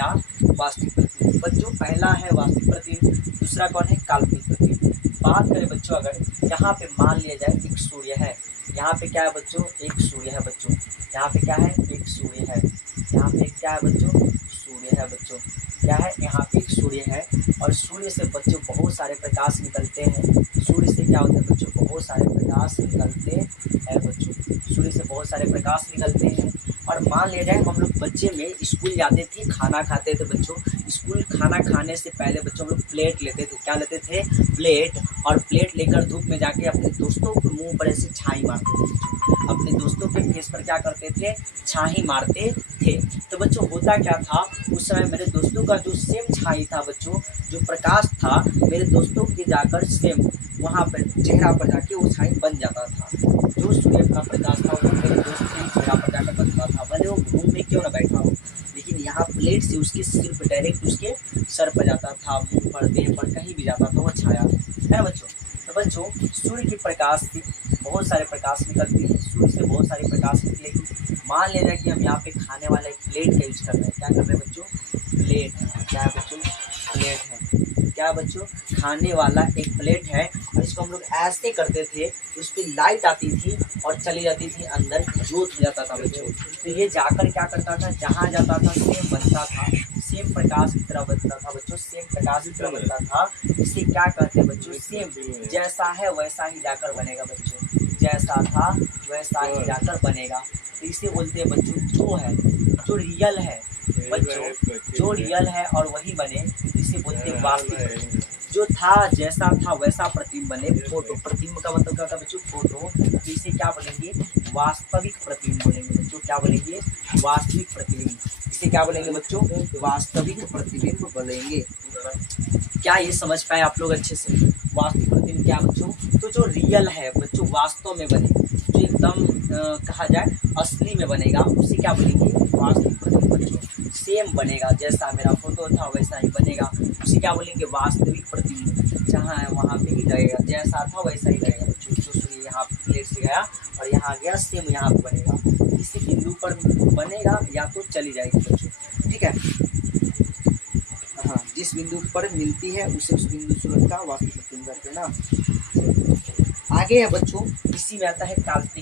या वास्तविक प्रतिबिंब। बच्चों पहला है वास्तविक प्रतिबिंब, दूसरा कौन है काल्पनिक प्रतिबिंब। बात करें बच्चों अगर यहाँ पे मान लिया जाए एक सूर्य है, यहाँ पे क्या है बच्चों एक सूर्य है बच्चों, यहाँ पे क्या है एक सूर्य है, यहाँ पे क्या है बच्चों सूर्य है बच्चों, क्या है यहाँ पे एक सूर्य है और सूर्य से बच्चों बहुत सारे प्रकाश निकलते हैं। सूर्य से क्या होता है बच्चों बहुत सारे प्रकाश निकलते हैं बच्चों, सूर्य से बहुत सारे प्रकाश निकलते हैं। और मान लिया जाए हम लोग बच्चे में स्कूल जाते थे, खाना खाते थे बच्चों, स्कूल खाना खाने से पहले बच्चों हम लोग प्लेट लेते थे, क्या लेते थे प्लेट, और प्लेट लेकर धूप में जाके अपने दोस्तों के मुंह पर ऐसे छाई मारते थे बच्चों, अपने दोस्तों के फेस पर क्या करते थे छाई मारते थे। तो बच्चों होता क्या था उस समय मेरे दोस्तों का जो सेम छाई था बच्चों, जो प्रकाश था मेरे दोस्तों के जाकर सेम वहाँ पर चेहरा पर जाके वो छाई बन जाता था। जो सूर्य का प्रकाश था वो मेरे दोस्त के चेहरा पर जाकर बनता था, भले वो घूम में क्यों ना बैठा हो, लेकिन यहाँ प्लेट से उसके सिर पर डायरेक्ट उसके सर पर जाता था, मुंह पर देह पर कहीं भी जाता था वो छाया है बच्चों। तो बच्चों सूर्य की प्रकाश से बहुत सारे प्रकाश निकलती है, सूर्य से बहुत सारे प्रकाश निकलेगी। मान ले जाए कि हम यहाँ पे खाने वाला एक प्लेट का यूज कर रहे हैं, क्या कर रहे हैं बच्चों प्लेट है, क्या है बच्चों प्लेट है, क्या बच्चों खाने वाला एक प्लेट है और इसको हम लोग ऐसे करते थे, उस पर लाइट आती थी और चली जाती थी अंदर, जोत हो जाता था बच्चों। तो ये जाकर क्या करता था जहाँ जाता था सेम बनता था, सेम प्रकाश की तरह बनता था बच्चों, सेम प्रकाश की तरह बनता था। इसे क्या कहते हैं बच्चों सेम जैसा है वैसा ही जाकर बनेगा बच्चों, जैसा था वैसा ही जाकर बनेगा। तो इसे बोलते हैं बच्चों जो है जो रियल है बच्चों, जो रियल है और वही बने इसे बोलते हैं वास्तविक। जो था जैसा था वैसा प्रतिबिंब बने, फोटो, प्रतिबिंब का मतलब क्या होता है बच्चों फोटो, तो इसे क्या बोलेंगे वास्तविक प्रतिबिंब बोलेंगे बच्चों, क्या बोलेंगे वास्तविक प्रतिबिंब, इसे क्या बोलेंगे बच्चों वास्तविक प्रतिबिंब बोलेंगे। क्या ये समझ पाए आप लोग अच्छे से वास्तविक प्रतिबिंब क्या बच्चों, तो जो रियल है बच्चों वास्तव में बने, जो एकदम कहा जाए असली में बनेगा उसे क्या बोलेंगे वास्तविक प्रतिबिंब बच्चों, सेम बनेगा जैसा मेरा फोटो था वैसा ही बनेगा उसे क्या बोलेंगे वास्तविक प्रतिबिंब। जहाँ है वहाँ पे ही लगेगा, जैसा था वैसा ही लगेगा बच्चों, जो सूर्य यहाँ प्लेट से गया और यहाँ गया सेम यहाँ पे बनेगा, इसी बिंदु पर बनेगा या तो चली जाएगी बच्चों, ठीक है। हाँ जिस बिंदु पर मिलती है उसे उस बिंदु सूरत का वास्तविक प्रतिबिंब करते हैं ना। आगे है बच्चों इसी में आता है काल्पनिक